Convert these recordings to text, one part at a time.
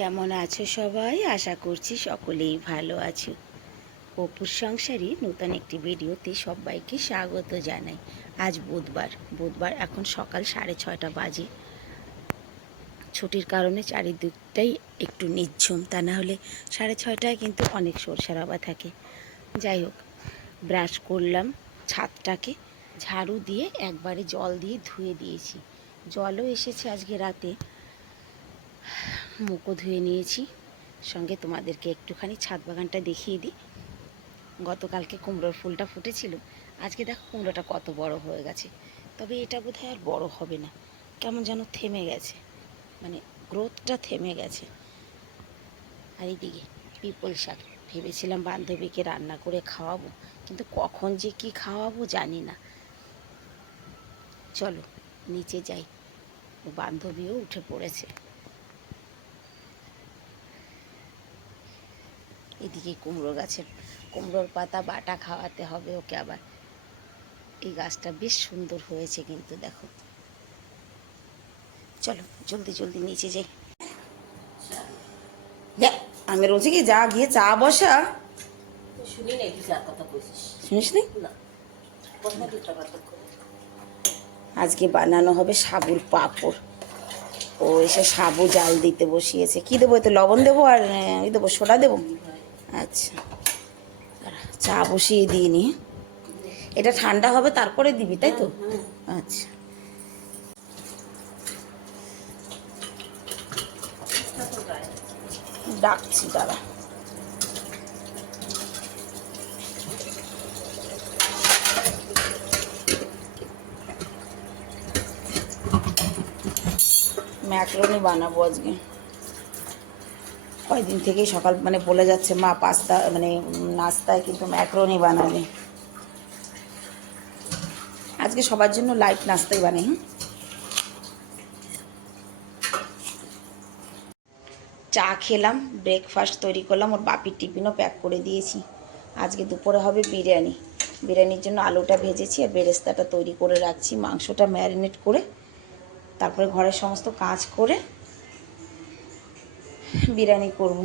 কেমন আছো সবাই? আশা করছি সকলেই ভালো আছো। অপুর সংসারী নতুন একটি ভিডিওতে সবাইকে স্বাগত জানাই। আজ বুধবার এখন সকাল 6:30 বাজে। ছুটির কারণে চারিদিকটাই একটু নিঝুম, তা না হলে 6:30টায় কিন্তু অনেক শোরশরাবা থাকে। যাই হোক, ব্রাশ করলাম, ছাদটাকে ঝাড়ু দিয়ে একবারে জল দিয়ে ধুয়ে দিয়েছি। জলও এসেছে আজকে রাতে, মুখও ধুয়ে নিয়েছি। সঙ্গে তোমাদেরকে একটুখানি ছাদ বাগানটা দেখিয়ে দিই। গতকালকে কুমড়োর ফুলটা ফুটেছিল, আজকে দেখো কুমড়োটা কত বড় হয়ে গেছে। তবে এটা বোধহয় আর বড় হবে না, কেমন যেন থেমে গেছে, মানে গ্রোথটা থেমে গেছে। আর এইদিকে পিপল শাক ভেবেছিলাম বান্ধবীকে রান্না করে খাওয়াবো, কিন্তু কখন যে কি খাওয়াবো জানি না। চলো নিচে যাই, বান্ধবীও উঠে পড়েছে। এদিকে কুমড়োর পাতা বাটা খাওয়াতে হবে ওকে। আবার এই গাছটা বেশ সুন্দর হয়েছে কিন্তু দেখো। চলো জলদি জলদি নিচে যাই। আমি রোজে কি যা গিয়ে চা বসা শুনি নাই কি চার কথা কইছিস? শুনিস নি? না, কথা দিতে পারতো। আজকে বানানো হবে সাবুর পাঁপড়। ও এসে সাবু জাল দিতে বসিয়েছে। কি দেবো? এতে লবণ দেবো আর ওই দেবো, সোডা দেবো। আচ্ছা, চা বসিয়ে দিইনি। এটা ঠান্ডা হবে তারপরে দিবি, তাই তো? আচ্ছা, ডাকছি দাঁড়া। ম্যাকরনি বানাবো আজকে। কয়েকদিন থেকেই সকাল মানে বলে যাচ্ছে মা পাস্তা মানে নাস্তায় কিন্তু ম্যাকরনি বানাবে। আজকে সবার জন্য লাইট নাস্তাই বানাই। চা খেলাম, ব্রেকফাস্ট তৈরি করলাম, ওর বাপির টিফিনও প্যাক করে দিয়েছি। আজকে দুপুরে হবে বিরিয়ানির জন্য আলুটা ভেজেছি আর বেরেস্তাটা তৈরি করে রাখছি। মাংসটা ম্যারিনেট করে তারপরে ঘরের সমস্ত কাজ করে বিরিয়ানি করব।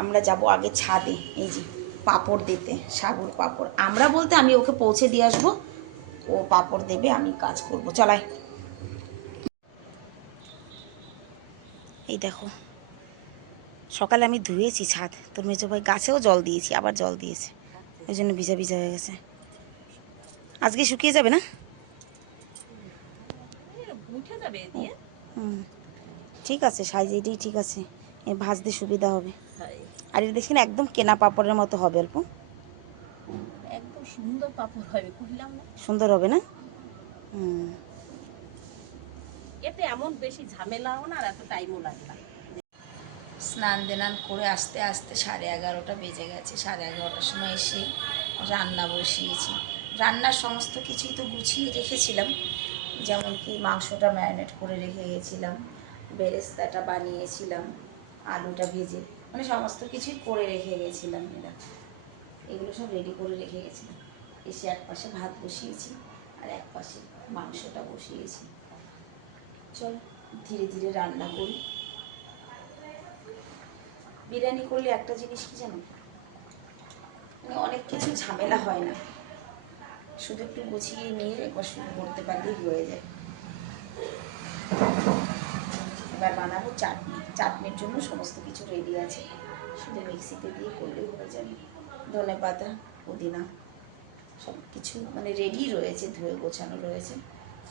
আমরা যাব আগে ছাদে, এই যে পাঁপড় দিতে, সাবুর পাঁপড়। আমরা বলতে আমি ওকে পৌঁছে দিয়ে আসবো, ও পাঁপড় দেবে, আমি কাজ করব। চলাই। এই দেখো, সকালে আমি ধুয়েছি ছাদ, তোর মেজো ভাই গাছেও জল দিয়েছি, আবার জল দিয়েছে, ওই জন্য ভিজা ভিজা হয়ে গেছে। আজকে শুকিয়ে যাবে না? হুম, ঠিক আছে, সাইজ এটাই ঠিক আছে, ভাজতে সুবিধা হবে। আর এটা দেখছি না, একদম কেনা পাঁপড়ের মতো হবে, অল্প একদম সুন্দর পাপড় হবে, কইলাম না? সুন্দর হবে না? হুম, এতে এমন বেশি ঝামেলাও না আর এত টাইমও লাগে না। স্নান দেনান করে আস্তে আস্তে 11:30 বেজে গেছে। 11:30টার সময় এসে রান্না বসিয়েছি। রান্নার সমস্ত কিছুই তো গুছিয়ে রেখেছিলাম, যেমন কি মাংসটা ম্যারিনেট করে রেখে গেছিলাম, বেরেস্তাটা বানিয়েছিলাম, আলুটা ভেজে, মানে সমস্ত কিছুই করে রেখে গেছিলাম। এগুলো সব রেডি করে রেখে গেছিলাম। এসে এক পাশে ভাত বসিয়েছি আর এক পাশে মাংসটা বসিয়েছি। চল ধীরে ধীরে রান্না করি। বিরিয়ানি করলে একটা জিনিস কি জানো, মানে অনেক কিছু ঝামেলা হয় না, শুধু একটু গুছিয়ে নিয়ে একবার শুরু করতে পারলেই হয়ে যায়। এবার বানাবো চাটনির জন্য সমস্ত কিছু রেডি আছে, শুধু মিক্সিতে দিয়ে করলেই হয়ে যাবে। ধনেপাতা, পুদিনা সব কিছু মানে রেডি রয়েছে, ধুয়ে গোছানো রয়েছে।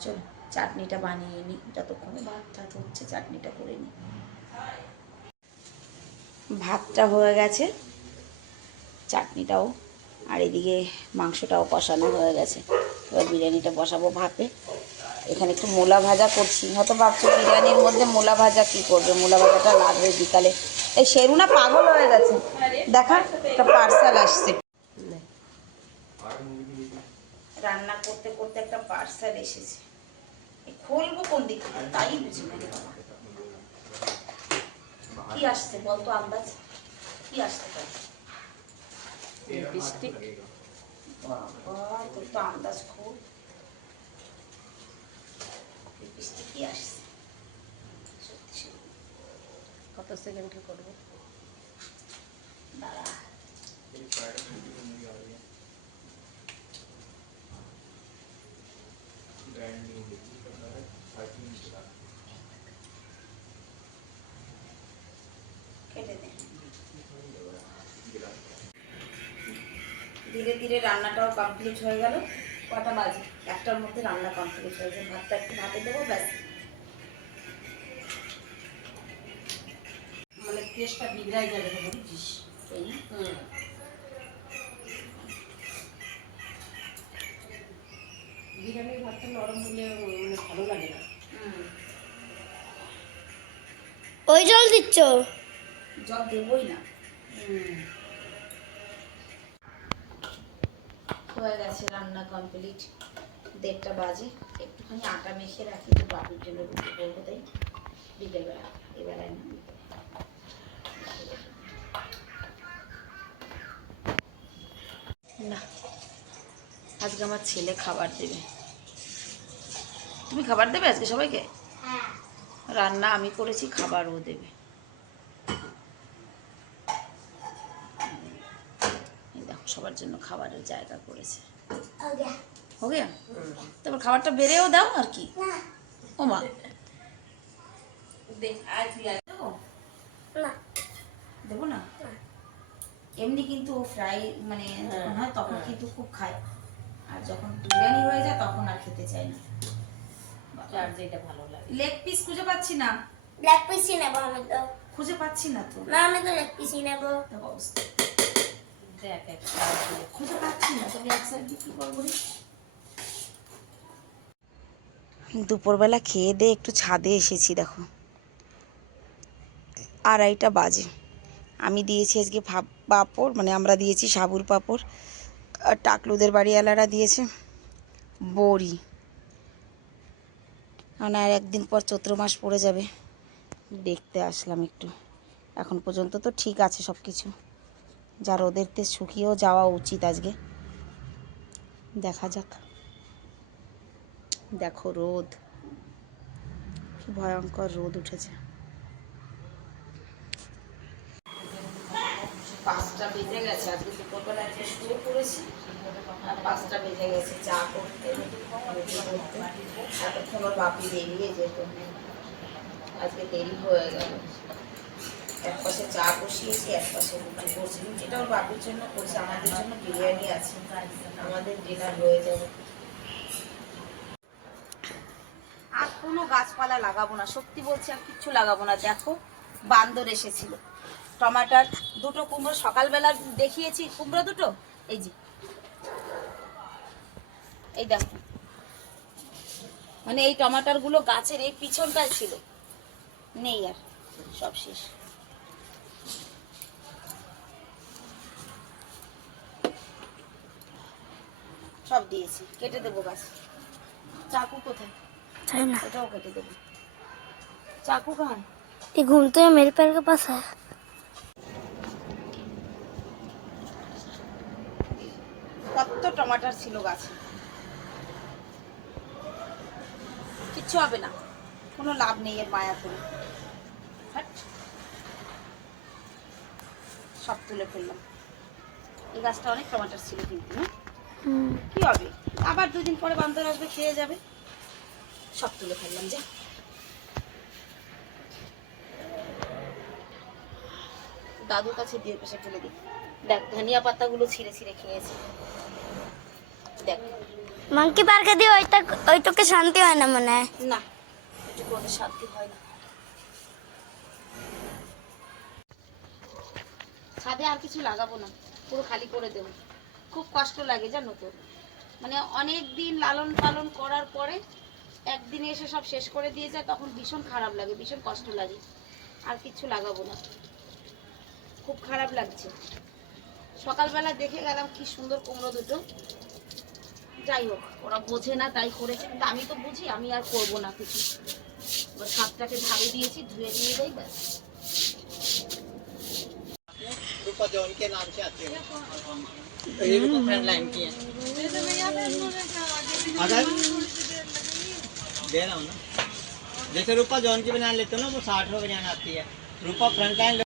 চলো চাটনিটা বানিয়ে নিই, যতক্ষণে ভাত টাত হচ্ছে চাটনিটা করে নিই। ভাতটা হয়ে গেছে, চাটনিটাও, আর এদিকে মাংসটাও কষানো হয়ে গেছে। এবার বিরিয়ানিটা বসাবো ভাপে। এখানে একটু মূলা ভাজা করছি। হয়তো ভাবছো বিরিয়ানির মধ্যে মূলা ভাজা কী করবে, মূলা ভাজাটা লাগবে বিকালে। এই শেরুনা পাগল হয়ে গেছে, দেখা একটা পার্সেল আসছে। রান্না করতে করতে একটা পার্সেল এসেছে, খুলবো কোন দিক থেকে তাই বুঝি না। বাবা কি আসছে বলতো, আন্দাজ কি আসতে পারে? লিপস্টিক। বাবা তোর তো আন্দাজ খুব। লিপস্টিক কি আসছে? সত্যি সেকেন্ডে করবো। দাঁড়া, কেটে দে। ধীরে ধীরে রান্নাটাও কমপ্লিট হয়ে গেল। কটা বাজে? 1টার মধ্যে রান্না কমপ্লিট হয়ে যায়। ভাতটা একটু ভাতে দেবো, ব্যাস। মানে টেস্টটা বিগড়াই যাবে না, বুঝছিস? এই না? বিরিয়ানির ভাতটা নরম হলে মানে ভালো লাগে না। ওই জল দিচ্ছ? জল দেবই না। হয়ে গেছে রান্না কমপ্লিট। 1:30 বাজে। একটুখানি আটা মেখে রাখি, তো বাবুর জন্য রুটি করবো, তাই বিকেলবেলা, এবেলায় না। না, আজকে আমার ছেলে খাবার দেবে। তুমি খাবার দেবে আজকে সবাইকে? রান্না আমি করেছি, খাবার ও দেবে। এই দেখো, সবার জন্য খাবারের জায়গা করেছে। हो गया? তারপর খাবারটা বেড়েও দাও আর কি। ও মা, দেবো না? এমনি কিন্তু ফ্রাই মানে যখন হয় তখন কিন্তু খুব খায়, আর যখন বিরিয়ানি হয়ে যায় তখন আর খেতে চায় না। যার যেটা ভালো লাগে। লেগ পিস খুঁজে পাচ্ছি না। ব্ল্যাক পিসই নেবো আমি তো। খুঁজে পাচ্ছি না তো। না, আমি তো লেগ পিসই নেবো। দেখো অবস্থা, দেখ একটা খুঁজে পাচ্ছি না। তবে এক সাইড বিক্রি করবো। দুপুরবেলা খেয়ে দিয়ে একটু ছাদে এসেছি। দেখো 2:30 বাজে। আমি দিয়েছি আজকে পাঁপড়, মানে আমরা দিয়েছি সাবুর পাঁপড়, আর টাকলুদের বাড়িওয়ালারা দিয়েছে বড়ি। কারণ আর একদিন পর চৈত্র মাস পড়ে যাবে, দেখতে আসলাম একটু। এখন পর্যন্ত তো ঠিক আছে সব কিছু, যা রোদেরতে শুকিয়েও যাওয়া উচিত আজকে। দেখা যাক। দেখো রোদ, কি ভয়ঙ্কর রোদ উঠেছে। 5টা বেজে গেছে। আজকে দুপুরবেলা একটু শুয়ে পড়েছি, আর 5টা বেজে গেছে চা করতে, রুটি করতে। এতক্ষণ ওর বাপি বেরিয়ে যেত, আজকে দেরি হয়ে গেল। এক পাশে চা বসিয়েছি, এক পাশে রুটি করছি। রুটিটা ওর বাপির জন্য করছি, আমাদের জন্য বিরিয়ানি আছে, আমাদের ডিনার হয়ে যাবে। আর কোনো গাছপালা লাগাবো না, সত্যি বলছি, আর কিচ্ছু লাগাবো না। দেখো বান্দর এসেছিল। টমাটার 2টো কুমড়ো সকালবেলা দেখিয়েছি, কুমড়ো 2টো, এই যে, এই দেখো। মানে এই টমাটারগুলো গাছের এই পিছনটায় ছিল, নেই আর, সব শেষ। সব দিয়েছি, কেটে দেবো গাছ। চাকু কোথায়? सही ना, ওটাও কেটে দেবো। चाकू कहाँ है? ये घूमते हैं मेरे पैर के पास है। কত টমাটার ছিল গাছে, কিচ্ছু হবে না, কোনো লাভ নেই এর মায়া করে। হাট। সব তুলে ফেললাম। এই গাছটা অনেক টমাটার ছিল কিন্তু, না? কি হবে, আবার 2 দিন পরে বান্দর আসবে, খেয়ে যাবে। সব তুলে ফেললাম। যা, দাদুর কাছে দিয়ে পেশে ফেলে দিই। দেখ ধনিয়া পাতাগুলো ছিঁড়ে ছিঁড়ে খেয়েছে। দেখ मंकी पार के दियो ওই তোকে শান্তি হয় না মনে হয়। না, এটুকু ওদের শান্তি হয় না। ছাদে আর কিছু লাগাবো না, পুরো খালি করে দেবো। খুব কষ্ট লাগে জানো তো, মানে অনেক দিন লালন পালন করার পরে একদিনে এসে সব শেষ করে দিয়ে যায়, তখন ভীষণ খারাপ লাগে, ভীষণ কষ্ট লাগে। আর কিছু লাগাবো না, খুব খারাপ লাগছে। সকালবেলা দেখে গেলাম কি সুন্দর কুমড়ো 2টো। যাই হোক, ওরা বোঝে না তাই করেছে, কিন্তু আমি তো বুঝি, আমি আর করবো না কিছু। এবার ছাদটাকে ঝাড়ু দিয়েছি, ধুয়ে দিয়ে দেই, ব্যাস। रूपा जॉन के नाम से आती है। ये रूपा फ्रेंड लाइन की है। अगर दे रहा हूँ ना, जैसे रूपा जॉन की बनान लेते हो ना, वो 60 रुपये बनान आती है। रूपा फ्रंट लाइन